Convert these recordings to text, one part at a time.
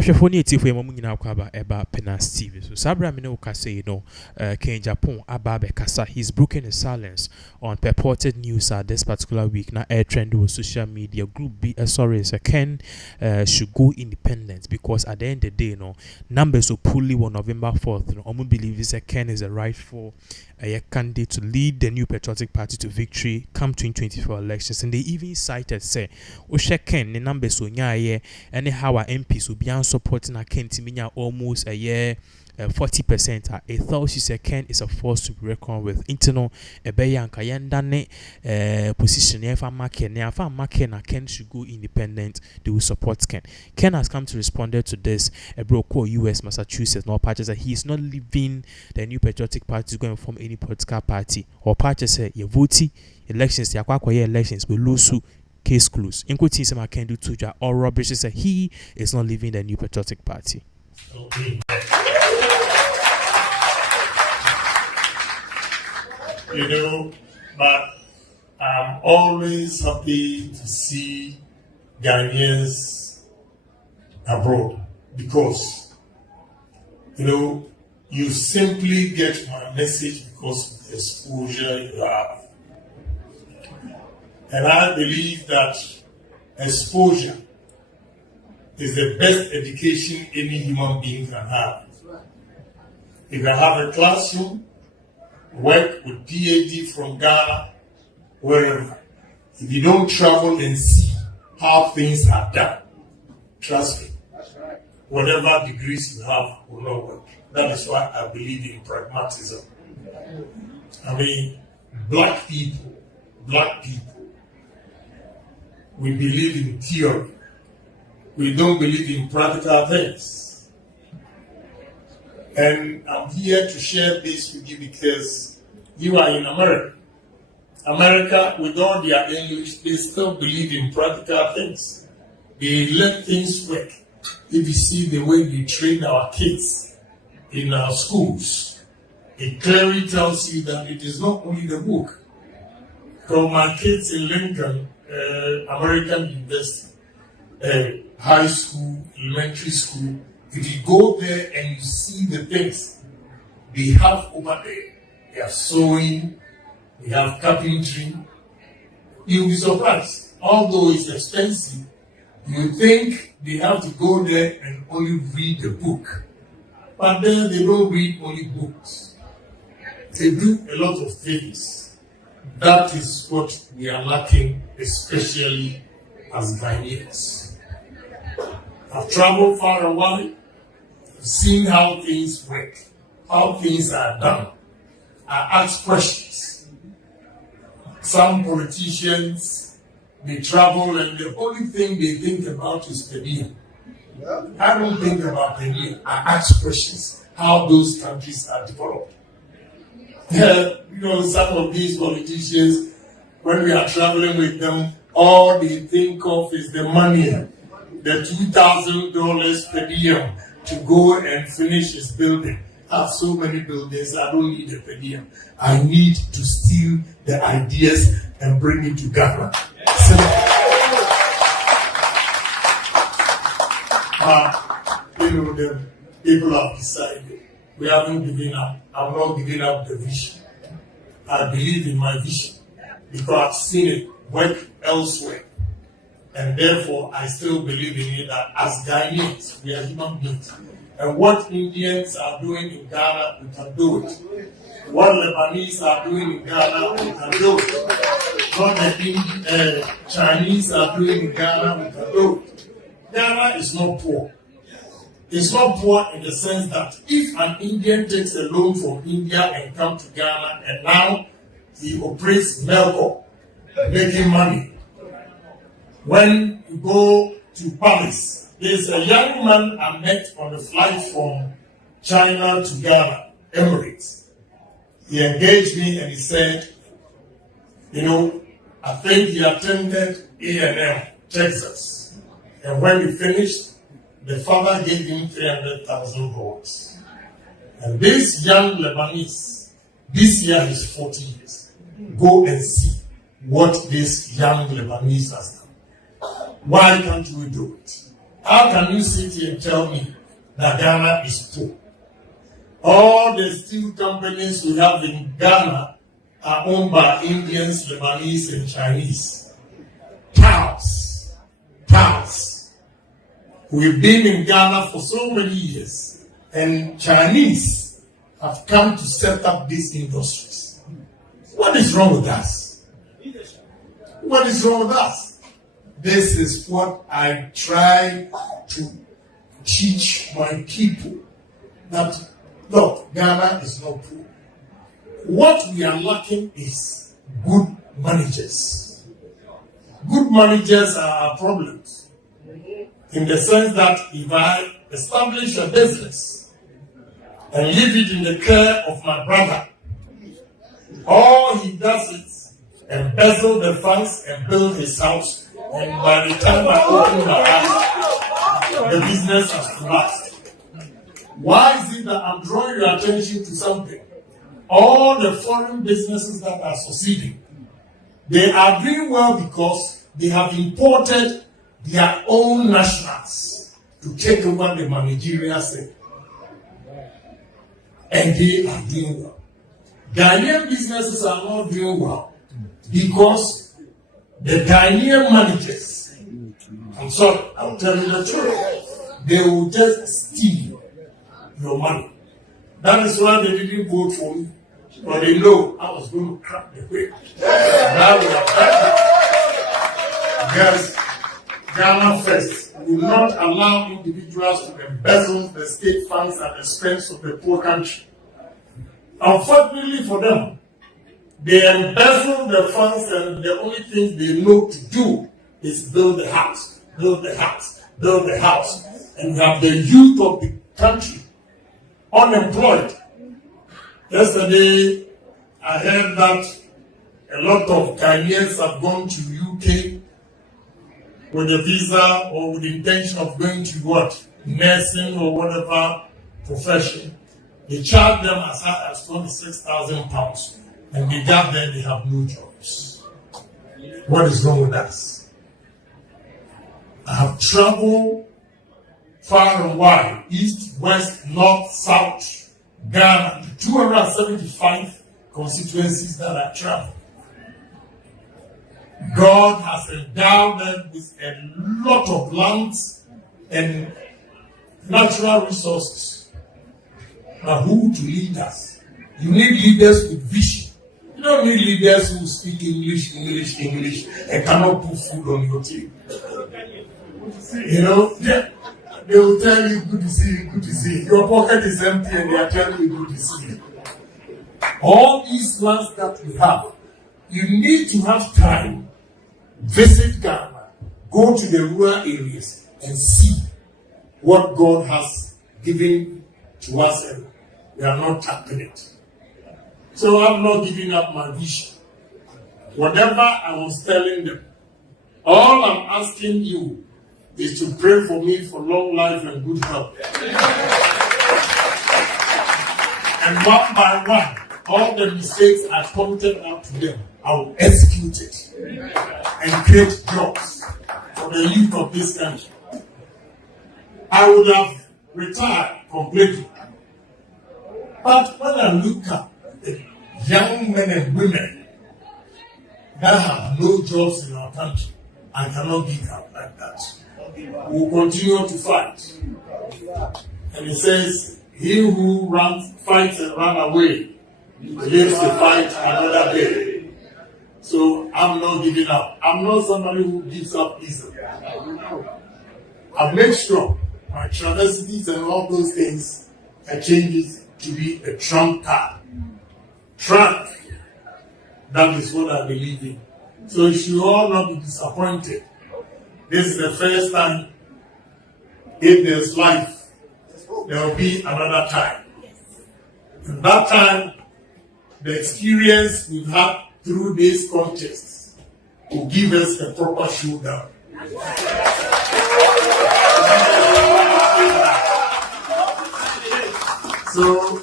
ahwefo ne etifo yɛn mu nyinaa kwa ba eba Penas TV so sabra me ne woka say no Ken Japan aba be kasa he's broken his silence on purported news this particular week na air trend on social media group B sorry so Ken should go independent because at the end of the day no numbers so poorly on November 4th no omo believe is Ken is a rightful candidate to lead the New Patriotic Party to victory come 2024 elections, and they even cited say Ken the numbers so nya anyhow our MPs will be supporting a Ken Timinya almost a year 40%. A thought she said Ken is a force to be reckoned with. Internal a bayan kayandane position if I'm market na Ken should go independent. They will support Ken. Ken has come to respond to this. A broker US Massachusetts no patches that he is not leaving the New Patriotic Party to go and form any political party or patches say you vote elections the elections will lose case close. In quoting some Ken do to or rubbish said he is not leaving the New Patriotic Party. Okay. You know, but I'm always happy to see Ghanaians abroad because, you know, you simply get my message because of the exposure you have. And I believe that exposure is the best education any human being can have. You can have a classroom, work with PhD from Ghana, wherever. If you don't travel and see how things are done, trust me, whatever degrees you have will not work. That is why I believe in pragmatism. I mean, black people, we believe in theory. We don't believe in practical things. And I'm here to share this with you because you are in America. America, with all their English, they still believe in practical things. They let things work. If you see the way we train our kids in our schools, it clearly tells you that it is not only the book. From my kids in Lincoln, American University, high school, elementary school, if you go there and you see the things they have over there, they are sewing, they have carpentry, you'll be surprised. Although it's expensive, you think they have to go there and only read the book. But then they don't read only books. They do a lot of things. That is what we are lacking, especially as Ghanaians. I've traveled far away, I've seen how things work, how things are done. I ask questions. Some politicians, they travel and the only thing they think about is per diem. I don't think about per diem. I ask questions, how those countries are developed. You know, some of these politicians, when we are traveling with them, all they think of is the money, the $2,000 per diem to go and finish his building. I have so many buildings, I don't need a per diem. I need to steal the ideas and bring it to Ghana. You know, the people have decided. We haven't given up. I'm not giving up the vision. I believe in my vision because I've seen it work elsewhere. And therefore, I still believe in it that as Ghanaians, we are human beings. And what Indians are doing in Ghana, we can do it. What Lebanese are doing in Ghana, we can do it. What the Chinese are doing in Ghana, we can do it. Ghana is not poor. It's not poor in the sense that if an Indian takes a loan from India and comes to Ghana and now he operates Melco, making money. When you go to Paris, there's a young man I met on the flight from China to Ghana, Emirates. He engaged me and he said, you know, I think he attended A&M, Texas. And when he finished, the father gave him 300,000 dollars. And this young Lebanese, this year is 40 years. Go and see what this young Lebanese has done. Why can't we do it? How can you sit here and tell me that Ghana is poor? All the steel companies we have in Ghana are owned by Indians, Lebanese, and Chinese. Towels. We've been in Ghana for so many years, and Chinese have come to set up these industries. What is wrong with us? What is wrong with us? This is what I try to teach my people, that look, Ghana is not poor. What we are lacking is good managers. Good managers are our problems. In the sense that if I establish a business and leave it in the care of my brother, all he does is embezzle the funds and build his house, and by the time I open my eyes, the business has collapsed. Why is it that I'm drawing your attention to something? All the foreign businesses that are succeeding, they are doing well because they have imported their own nationals to take over the managerial sector. And they are doing well. Ghanaian businesses are not doing well because the Ghanaian managers, I'm sorry, I'll tell you the truth, they will just steal your money. That is why they didn't vote for me. But they know I was going to crack the whip. Now we are cracking. Yes, Ghana First will not allow individuals to embezzle the state funds at the expense of the poor country. Unfortunately for them, they embezzle the funds, and the only thing they know to do is build the house, build the house, build the house. And we have the youth of the country unemployed. Yesterday, I heard that a lot of Ghanaians have gone to UK with a visa or with the intention of going to what? Nursing or whatever profession. They charge them as high as £26,000, and they got there, they have no jobs. What is wrong with us? I have traveled far and wide, east, west, north, south, Ghana, 275 constituencies that I travel. God has endowed them with a lot of lands and natural resources. But who to lead us? You need leaders with vision. You don't need leaders who speak English, and cannot put food on your table. You know, they will tell you, good to see you, good to see you. Your pocket is empty and they are telling you, good to see you. All these lands that we have, you need to have time, visit Ghana, go to the rural areas and see what God has given to us, and we are not tapping it. So I'm not giving up my vision. Whatever I was telling them, all I'm asking you is to pray for me for long life and good health. And one by one, all the mistakes I pointed out to them, I will execute it and create jobs for the youth of this country. I would have retired completely. But when I look at the young men and women that have no jobs in our country, I cannot give up like that. We will continue to fight. And it says, he who fights and runs away lives to fight another day. So I'm not giving up. I'm not somebody who gives up easily. I've made sure my travesties and all those things, I change it to be a trump card. Trump. That is what I believe in. So you should all not be disappointed. This is the first time. If there's life, there will be another time. And that time, the experience we've had through these contests will give us a proper showdown. So,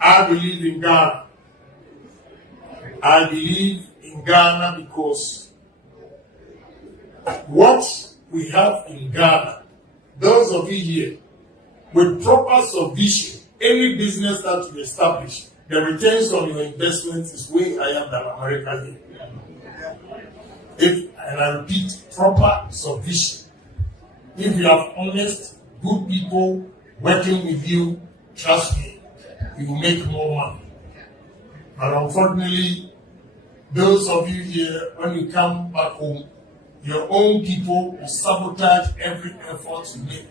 I believe in Ghana. I believe in Ghana because what we have in Ghana, those of you here, with proper supervision, any business that you establish, the returns on your investment is way higher than America here. And I repeat, proper supervision. If you have honest, good people working with you, trust me, you will make more money. But unfortunately, those of you here, when you come back home, your own people will sabotage every effort you make.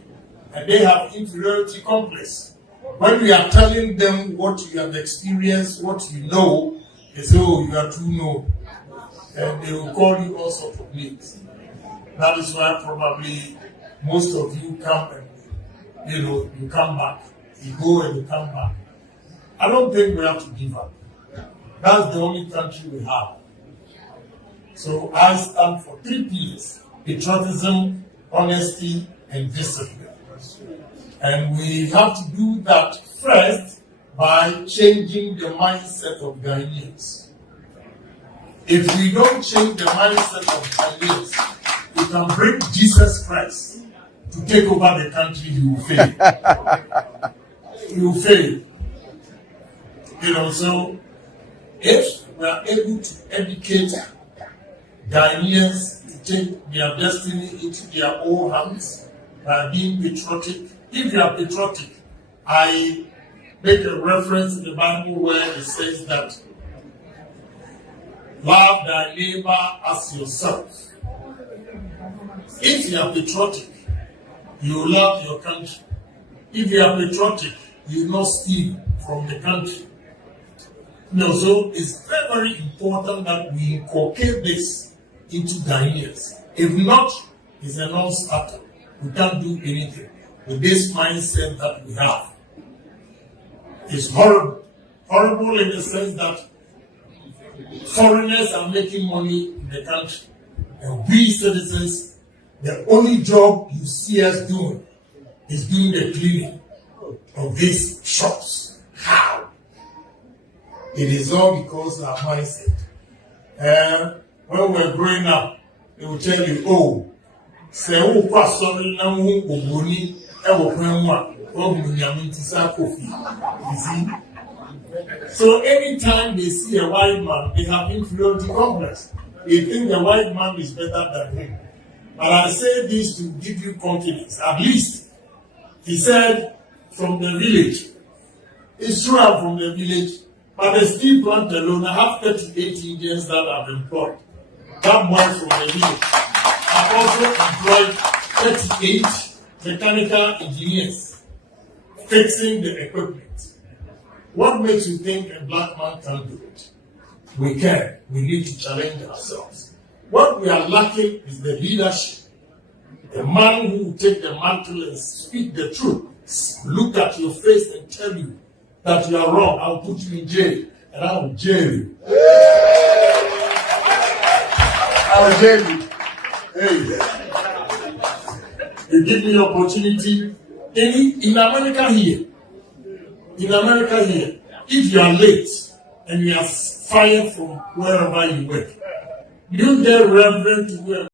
And they have inferiority complex. When we are telling them what you have experienced, what you know, they say, oh, you are too low. And they will call you all sorts of names. That is why probably most of you come and, you come back. You go and you come back. I don't think we have to give up. That's the only country we have. So I stand for 3 pillars: patriotism, honesty, and discipline. And we have to do that first by changing the mindset of Ghanaians. If we don't change the mindset of Ghanaians, we can bring Jesus Christ to take over the country, you will fail. You will fail. So if we are able to educate Ghanaians to take their destiny into their own hands by being patriotic. If you are patriotic, I make a reference in the Bible where it says that love thy neighbor as yourself. If you are patriotic, you love your country. If you are patriotic, you will not steal from the country. So it's very, very important that we inculcate this into Ghanaians. If not, it's a non-starter. We can't do anything with this mindset that we have. It's horrible. Horrible in the sense that foreigners are making money in the country. And we citizens, the only job you see us doing is doing the cleaning of these shops. How? It is all because of our mindset. When we were growing up, they would tell you, oh, say, oh, sorry, now you see? So anytime they see a white man, they have inferiority complex. They think the white man is better than him. But I say this to give you confidence. At least, he said, from the village. It's true I'm from the village, but the steel plant alone, I have 38 Indians that I've employed. That boy from the village. I've also employed 38 mechanical engineers fixing the equipment. What makes you think a black man can't do it? We can. We need to challenge ourselves. What we are lacking is the leadership. A man who will take the mantle and speak the truth, look at your face and tell you that you are wrong. I'll put you in jail, and I will jail you. I will jail you. Hey, you give me the opportunity. In America here, if you are late and you are fired from wherever you work, you get reverend to where